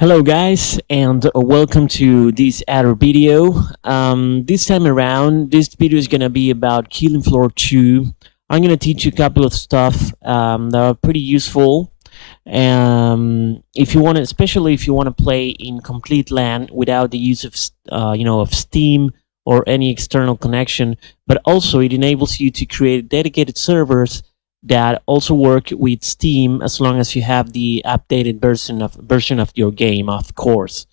Hello guys, and welcome to this other video. This time around, this video is gonna be about Killing Floor 2. I'm gonna teach you a couple of stuff that are pretty useful. If you want to, especially if you want to play in complete LAN without the use of of Steam or any external connection, but also it enables you to create dedicated servers that also work with Steam as long as you have the updated version of your game, of course.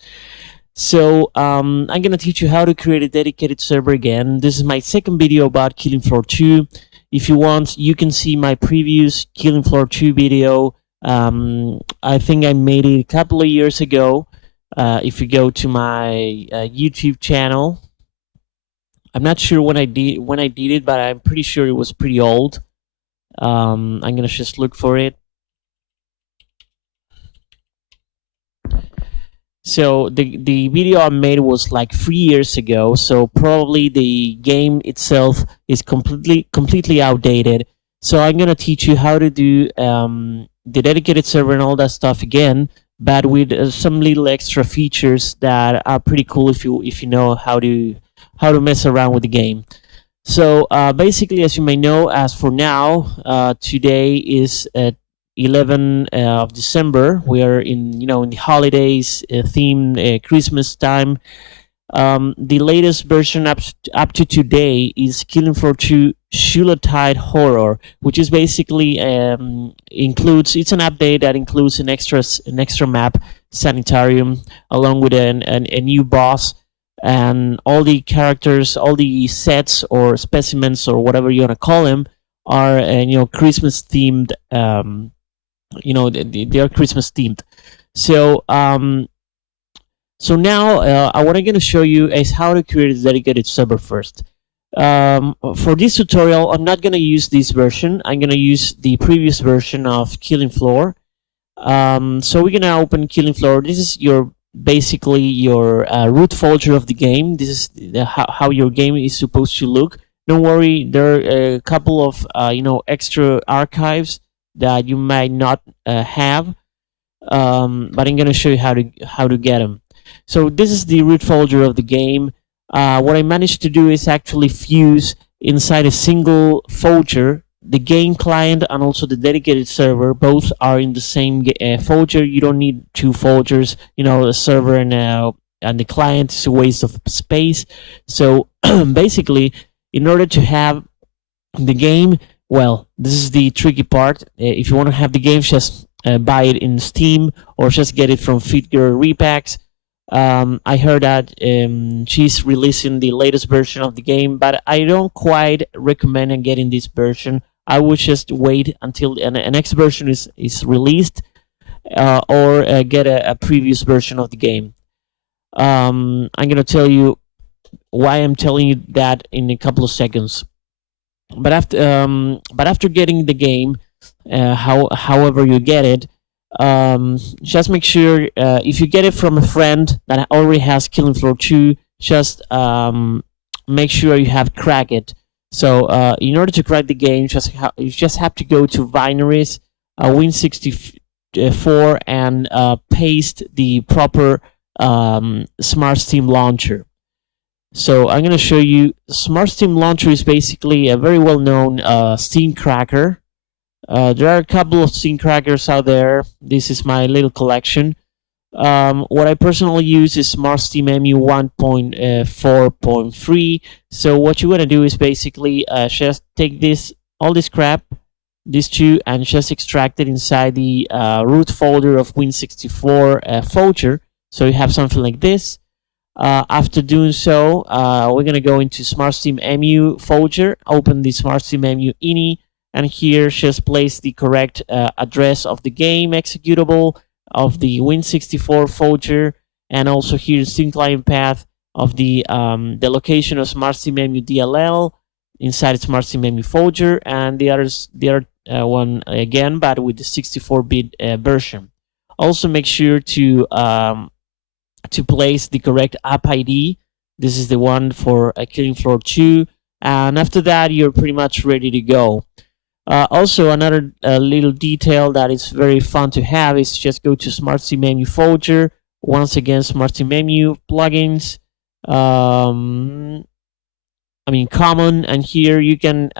So I'm gonna teach you how to create a dedicated server again. This is my second video about Killing Floor 2. If you want, you can see my previous Killing Floor 2 video. I think I made it a couple of years ago. If you go to my YouTube channel, I'm not sure when I did it, but I'm pretty sure it was pretty old. I'm gonna just look for it. So the video I made was like 3 years ago, so probably the game itself is completely outdated. So I'm gonna teach you how to do the dedicated server and all that stuff again, but with some little extra features that are pretty cool if you know how to mess around with the game. So basically, as you may know, as for now, today is 11 of December. We are in the holidays theme, Christmas time. The latest version up to today is Killing Floor 2 Tide Horror, which is basically includes. It's an update that includes an extra map, Sanitarium, along with a new boss, and all the characters, all the sets or specimens or whatever you want to call them are Christmas themed. They are Christmas themed. So now what I'm going to show you is how to create a dedicated server first. For this tutorial, I'm not going to use this version. I'm going to use the previous version of Killing Floor. So we're going to open Killing Floor. This is basically your root folder of the game. This is how your game is supposed to look. Don't worry, there are a couple of extra archives that you might not have, but I'm going to show you how to get them. So this is the root folder of the game. What I managed to do is actually fuse inside a single folder the game client and also the dedicated server. Both are in the same folder. You don't need two folders. The server and the client is a waste of space. So basically, in order to have the game, well, this is the tricky part. If you want to have the game, just buy it in Steam or just get it from Figure Repacks. I heard that she's releasing the latest version of the game, but I don't quite recommend getting this version. I would just wait until the next version is released, or get a previous version of the game. I'm gonna tell you why I'm telling you that in a couple of seconds. But after getting the game, however you get it, just make sure if you get it from a friend that already has Killing Floor 2, just make sure you have cracked it. So in order to crack the game, you just have to go to binaries, Win64, and paste the proper Smart Steam launcher. So I'm going to show you. Smart Steam launcher is basically a very well-known Steam cracker. There are a couple of Steam crackers out there. This is my little collection. What I personally use is Smart Steam EMU 1.4.3. So what you want to do is basically just take all this crap, these two, and just extract it inside the root folder of Win64 folder. So you have something like this. After doing so, we're going to go into Smart Steam EMU folder, open the Smart Steam EMU ini, and here just place the correct address of the game executable of the Win64 folder, and also here the Steam client path of the location of Smart Steam EMU DLL inside Smart Steam EMU folder, and the other one again, but with the 64-bit version. Also make sure to place the correct app ID. This is the one for Killing Floor 2, and after that you're pretty much ready to go. Also, another little detail that is very fun to have is just go to Smart Steam EMU folder, Once again, Smart Team Menu, plugins, um, common, and here you can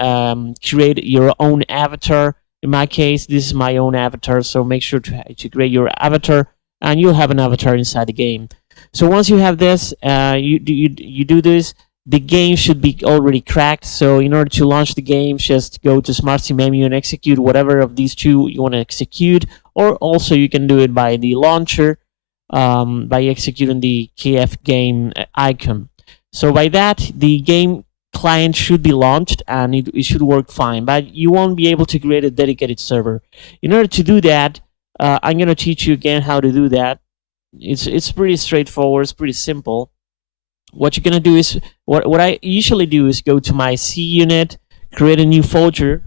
create your own avatar. In my case, this is my own avatar, so make sure to create your avatar, and you'll have an avatar inside the game. So once you have this, you do this. The game should be already cracked. So in order to launch the game, just go to Smart Team Menu and execute whatever of these two you want to execute. Or also you can do it by the launcher, by executing the KF game icon. So by that, the game client should be launched and it should work fine, but you won't be able to create a dedicated server. In order to do that, I'm going to teach you again how to do that. It's pretty straightforward, it's pretty simple. What you're going to do is, what I usually do is go to my C unit, create a new folder.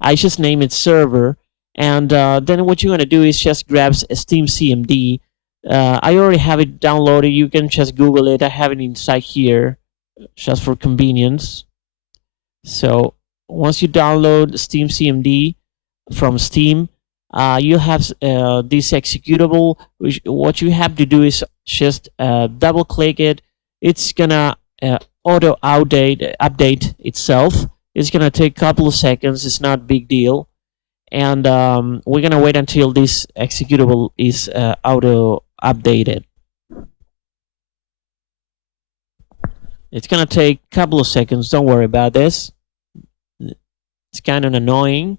I just name it server, and then what you're going to do is just grab Steam CMD. I already have it downloaded. You can just Google it. I have it inside here, just for convenience. So once you download Steam CMD from Steam, you have this executable. What you have to do is just double click it. It's gonna auto update itself. It's gonna take a couple of seconds. It's not a big deal, and we're gonna wait until this executable is auto updated. It's gonna take a couple of seconds. Don't worry about this. It's kind of annoying,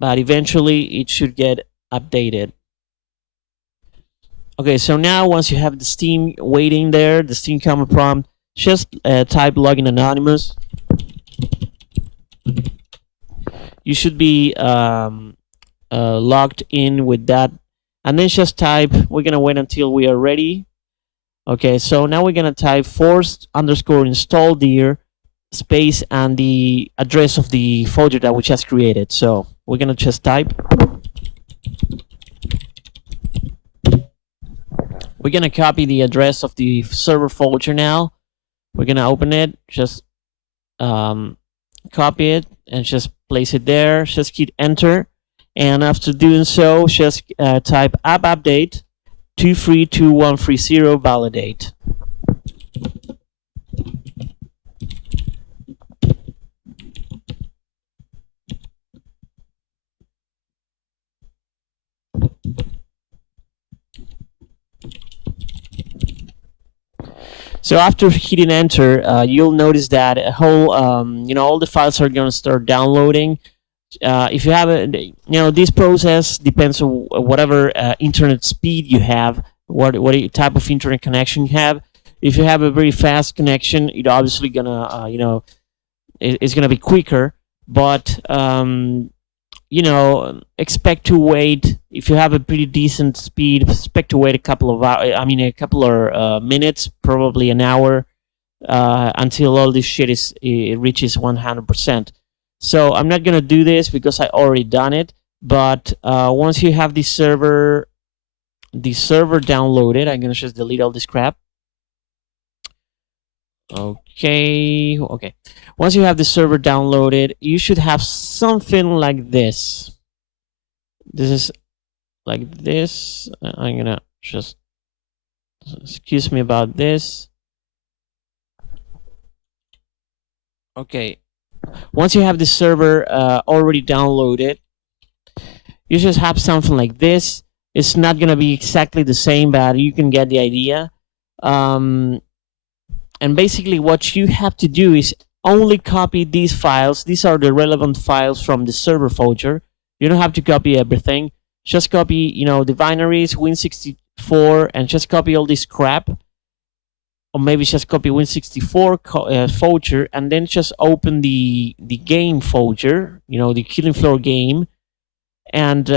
but eventually it should get updated. Okay, so now once you have the Steam waiting there, the Steam command prompt, just type login anonymous. You should be logged in with that, and then just type, we're gonna wait until we are ready. Okay, so now we're gonna type force_install dir space and the address of the folder that we just created. So we're gonna just type. We're gonna copy the address of the server folder now. We're gonna open it, just copy it and just place it there. Just hit enter, and after doing so, just type app update 232130 validate. So after hitting enter, you'll notice that a whole, all the files are going to start downloading. If you have this process depends on whatever internet speed you have, what type of internet connection you have. If you have a very fast connection, it's obviously gonna, it's gonna be quicker. But expect to wait. If you have a pretty decent speed, expect to wait a couple of hours. A couple of minutes, probably an hour, until all this shit it reaches 100%. So I'm not gonna do this because I already done it. But once you have the server downloaded, I'm gonna just delete all this crap. Okay. Once you have the server downloaded, you should have something like this. This is like this. I'm gonna just, excuse me about this. Okay. Once you have the server already downloaded, you just have something like this. It's not gonna be exactly the same, but you can get the idea. And basically what you have to do is only copy these files. These are the relevant files from the server folder. You don't have to copy everything. Just copy, the binaries, Win64, and just copy all this crap. Or maybe just copy Win64 folder, and then just open the game folder, the Killing Floor game. And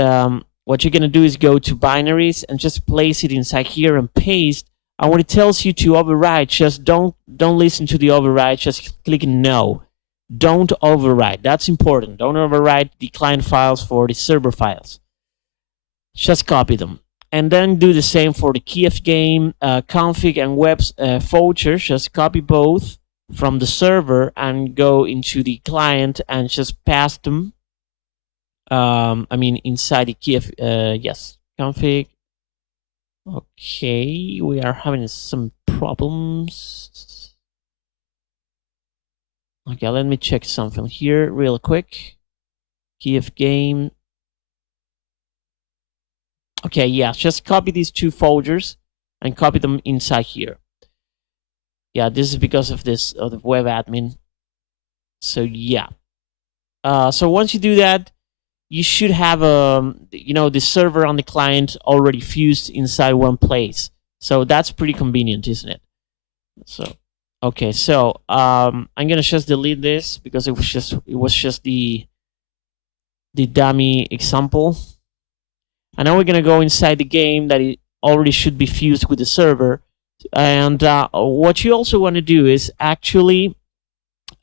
what you're going to do is go to binaries and just place it inside here and paste. And when it tells you to override, just don't listen to the override. Just click no. Don't override. That's important. Don't override the client files for the server files. Just copy them. And then do the same for the KF game, config, and webs folders. Just copy both from the server and go into the client and just paste them. I mean inside the key of yes, config. Okay, we are having some problems. Okay, let me check something here real quick. Key of game. Okay, yeah, just copy these two folders and copy them inside here. Yeah, this is because of this of the web admin. So yeah. So once you do that, you should have the server on the client already fused inside one place. So that's pretty convenient, isn't it? So okay, so I'm gonna just delete this because it was just the dummy example. And now we're gonna go inside the game that it already should be fused with the server. And what you also want to do is actually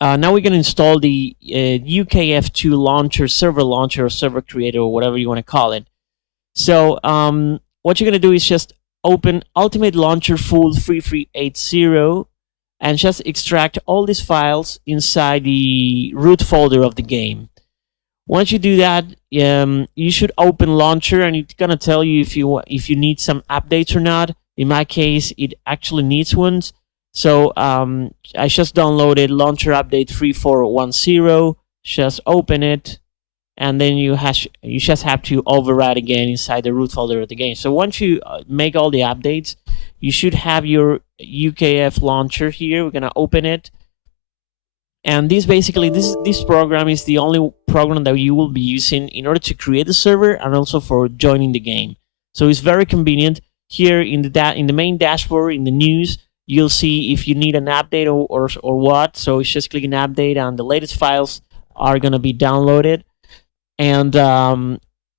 now we're going to install the UKF2 launcher, server launcher, or server creator, or whatever you want to call it. So what you're going to do is just open Ultimate Launcher Full 3380 and just extract all these files inside the root folder of the game. Once you do that, you should open Launcher, and it's going to tell you if you need some updates or not. In my case, it actually needs ones. So I just downloaded Launcher Update 3410. Just open it, and then you just have to override again inside the root folder of the game. So once you make all the updates, you should have your UKF launcher here. We're gonna open it, and this program is the only program that you will be using in order to create the server and also for joining the game. So it's very convenient. Here in the main dashboard in the news, you'll see if you need an update or what. So it's just clicking update, and the latest files are gonna be downloaded. And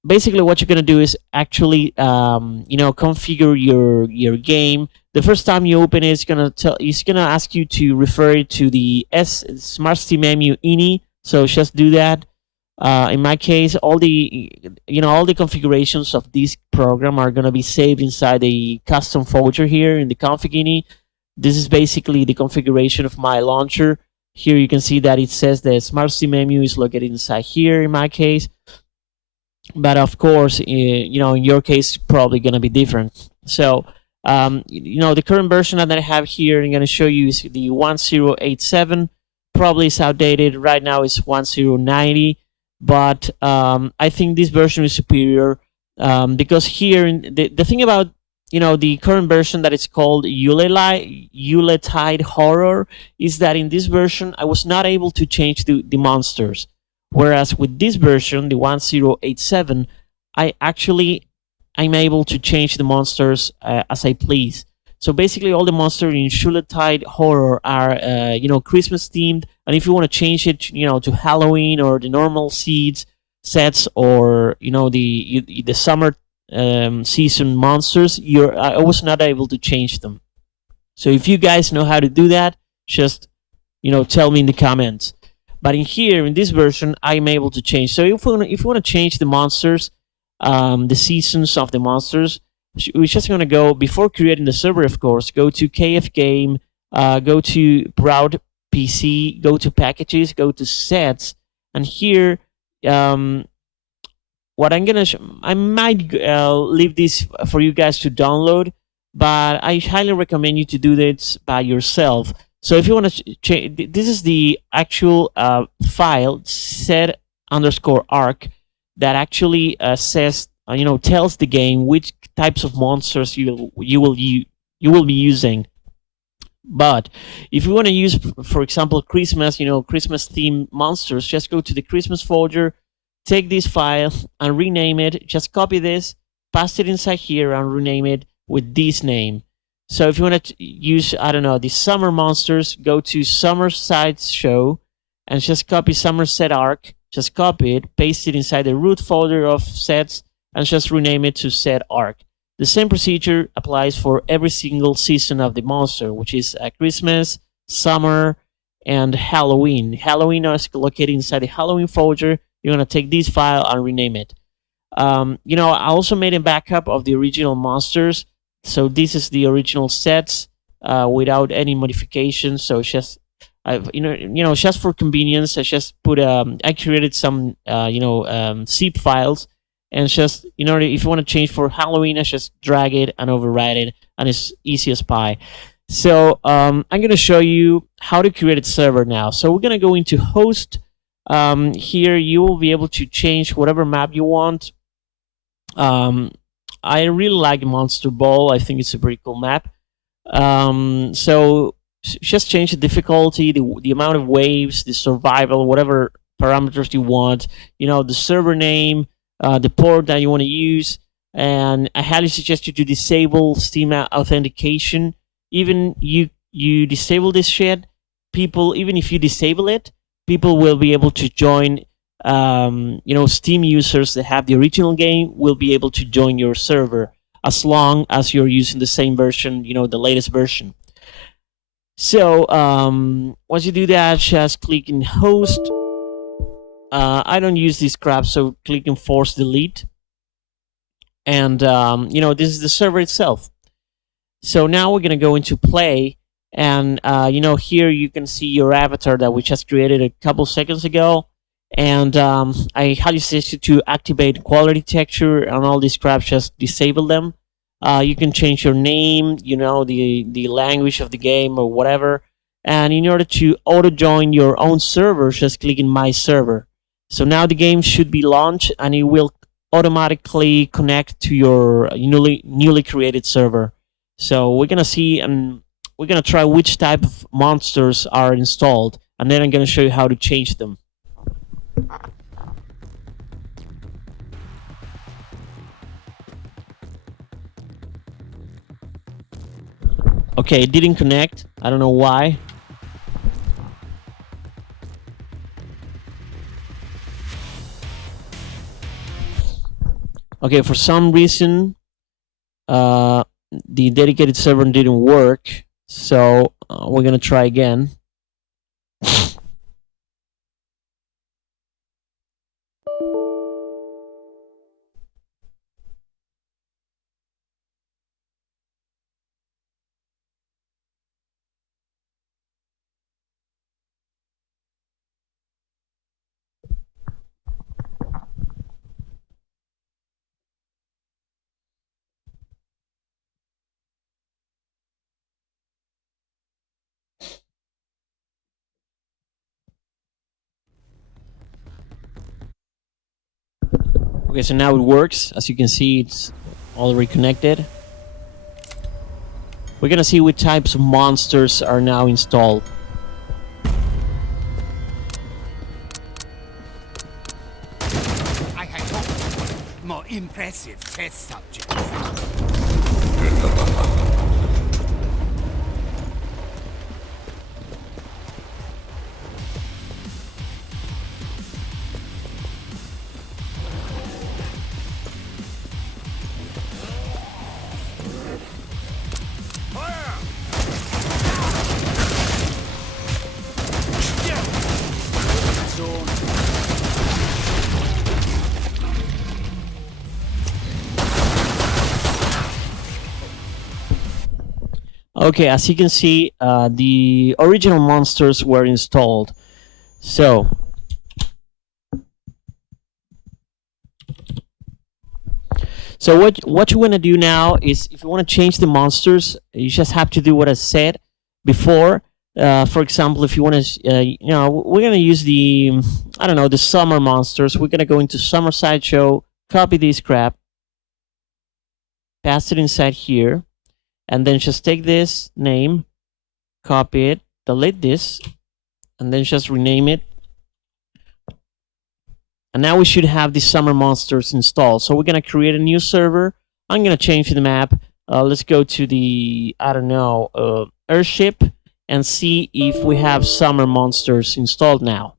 basically, what you're gonna do is actually configure your game. The first time you open it, it's gonna ask you to refer it to the Smart Steam Menu ini. So just do that. In my case, all the configurations of this program are gonna be saved inside the custom folder here in the config ini. This is basically the configuration of my launcher. Here you can see that it says the Smart Steam Menu is located inside here in my case. But of course, in your case, it's probably going to be different. So, the current version that I have here, I'm going to show you is the 1087. Probably is outdated. Right now it's 1090. But I think this version is superior because here, the thing about the current version that is called Yuletide Horror is that in this version I was not able to change the monsters, whereas with this version, the 1087, I'm able to change the monsters as I please. So basically, all the monsters in Yuletide Horror are Christmas themed, and if you want to change it to Halloween or the normal sets or the summer season monsters, I was not able to change them. So if you guys know how to do that, just tell me in the comments. But in this version, I'm able to change. So if you want to change the monsters, the seasons of the monsters, we're just going to go, before creating the server, of course, go to KF Game, go to Browse PC, go to Packages, go to Sets, and here what I might leave this for you guys to download, but I highly recommend you to do this by yourself. So if you want to change, this is the actual file set_arc that actually says tells the game which types of monsters you will be using. But if you want to use, for example, Christmas theme monsters, just go to the Christmas folder, take this file and rename it. Just copy this, paste it inside here, and rename it with this name. So if you want to use, I don't know, the summer monsters, go to Summer Sideshow and just copy Somerset Arc. Just copy it, paste it inside the root folder of sets, and just rename it to Set Arc. The same procedure applies for every single season of the monster, which is Christmas, summer, and Halloween. Halloween is located inside the Halloween folder. You're going to take this file and rename it. I also made a backup of the original monsters. So this is the original sets without any modifications. So just I've just for convenience, I just put I created some zip files, and just if you want to change for Halloween, I just drag it and override it, and it's easy as pie. So I'm gonna show you how to create a server now. So we're gonna go into host. Here you will be able to change whatever map you want. Um, I really like Monster Ball. I think it's a pretty cool map. So just change the difficulty, the amount of waves, the survival, whatever parameters you want. The server name, the port that you want to use, and I highly suggest you to disable Steam authentication. Even you disable this shit, people, even if you disable it, people will be able to join. Steam users that have the original game will be able to join your server as long as you're using the same version, the latest version. So once you do that, just click in host. I don't use this crap, so click in force delete. And this is the server itself. So now we're gonna go into play, and here you can see your avatar that we just created a couple seconds ago. And I highly suggest you to activate quality texture and all these crap. Just disable them. You can change your name, the language of the game or whatever. And in order to auto join your own server, just click in my server. So now the game should be launched, and it will automatically connect to your newly created server. So we're gonna see, and we're gonna try which type of monsters are installed, and then I'm gonna show you how to change them. Okay, it didn't connect. I don't know why. Okay, for some reason, uh, the dedicated server didn't work. So we're gonna try again. Okay, so now it works. As you can see, it's all reconnected. We're gonna see what types of monsters are now installed. I had hoped more impressive test subjects. Okay, as you can see, the original monsters were installed. So what you want to do now is, if you want to change the monsters, you just have to do what I said before. For example, if you want to, we're gonna use the, I don't know, the summer monsters. We're gonna go into Summer Sideshow, copy this crap, pass it inside here, and then just take this name, copy it, delete this, and then just rename it. And now we should have the summer monsters installed. So we're gonna create a new server. I'm gonna change the map. Let's go to the, I don't know, airship, and see if we have summer monsters installed now.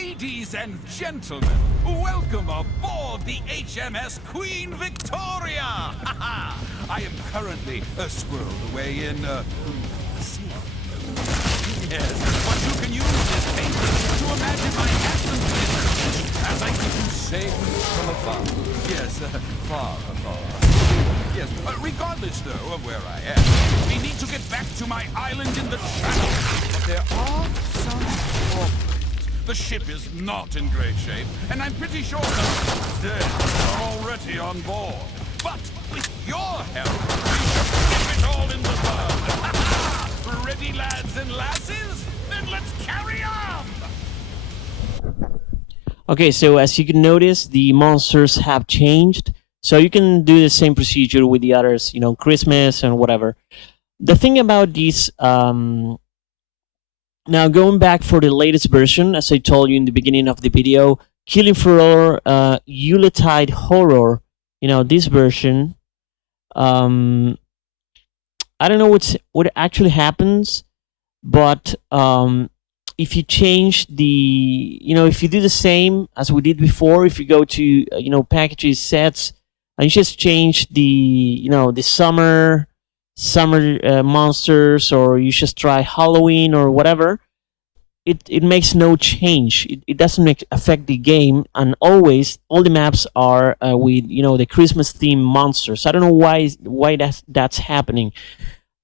Ladies and gentlemen, welcome aboard the HMS Queen Victoria! I am currently squirreled away in the sea. Yes, but you can use this painting to imagine my handsome vision as I keep you safe from afar. Yes, far afar. Yes, regardless, though, of where I am, we need to get back to my island in the Channel. But there are some problems. The ship is not in great shape, and I'm pretty sure the dead are already on board. But with your help, we should get it all in the bud. Ready, lads and lasses? Then let's carry on! Okay, so as you can notice, the monsters have changed. So you can do the same procedure with the others, Christmas and whatever. The thing about these, now going back for the latest version, as I told you in the beginning of the video, Killing Floor Yuletide Horror, this version, I don't know what actually happens, but if you change the, if you do the same as we did before, if you go to, packages, sets, and you just change the, the summer monsters, or you just try Halloween or whatever, it makes no change. It doesn't affect the game, and always all the maps are with the Christmas themed monsters. I don't know why that's happening.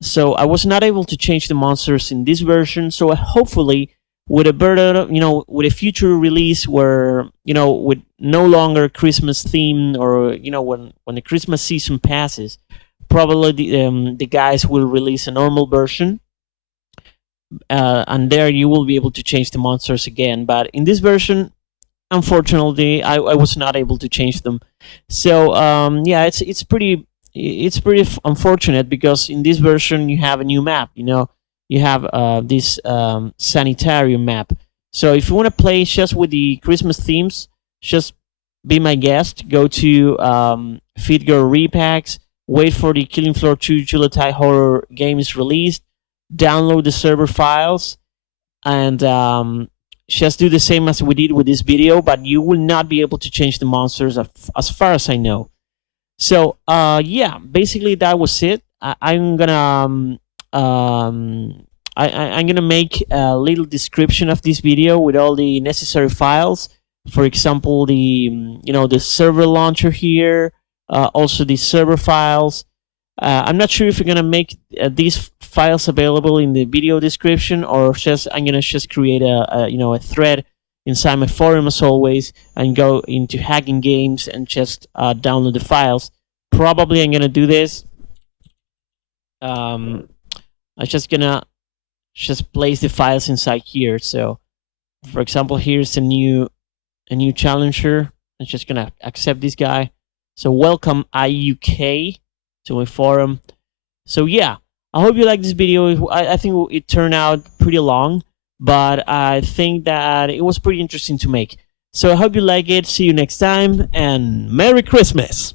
So I was not able to change the monsters in this version. So hopefully, with a better, with a future release where with no longer Christmas theme, or when the Christmas season passes, probably the guys will release a normal version, and there you will be able to change the monsters again. But in this version, unfortunately, I was not able to change them. So yeah, it's pretty unfortunate, because in this version you have a new map. You have this sanitarium map. So if you want to play just with the Christmas themes, just be my guest. Go to Feed Your Repacks. Wait for the Killing Floor 2 Yuletide Horror game is released. Download the server files, and just do the same as we did with this video, but you will not be able to change the monsters as far as I know. So yeah, basically that was it. I'm gonna I'm gonna make a little description of this video with all the necessary files. For example, the server launcher here, also the server files. I'm not sure if we're gonna make these files available in the video description, or I'm gonna just create a thread inside my forum as always, and go into Hacking Games and just download the files. Probably I'm gonna do this. I'm just gonna place the files inside here. So, for example, here's a new challenger. I'm just gonna accept this guy. So welcome IUK to my forum. So yeah, I hope you like this video. I think it turned out pretty long, but I think that it was pretty interesting to make. So I hope you like it. See you next time, and Merry Christmas!